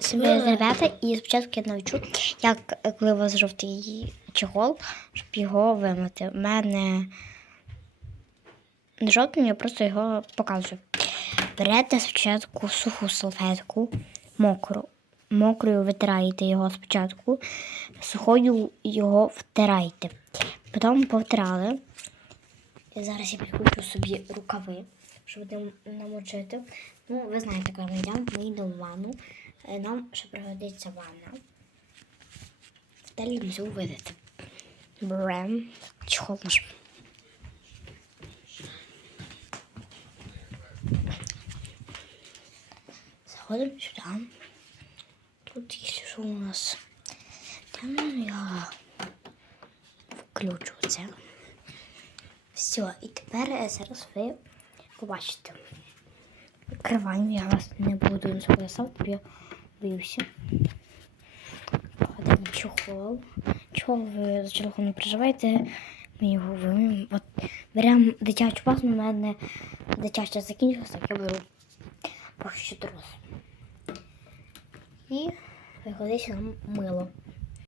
себе ребята, і спочатку я навчу, як коли у вас жовтий чехол, щоб його вимити. У мене не жовтий, я просто його показую. Берете спочатку суху салфетку, мокру. Мокрою витираєте його спочатку, сухою його втирайте. Потім повтирали. І зараз я підключу собі рукави, щоб не намочити. Ну, ви знаєте, коли ми йдемо, ми йдемо в ванну. Нам ще пригодиться ванна. Далі ми все увидите. Беремо чехол наш. Заходимо сюди. Тут є що у нас. Там я включу це. Все, і тепер е, зараз ви побачите. Відкриваємо, я вас не буду ставити, бо я боюся. Кладемо чохол. Чого ви за чохол не переживайте, ми його виміємо. От беремо дитячу пасу, у мене дитяча закінчилася, так я беру що трос. І виходить нам мило.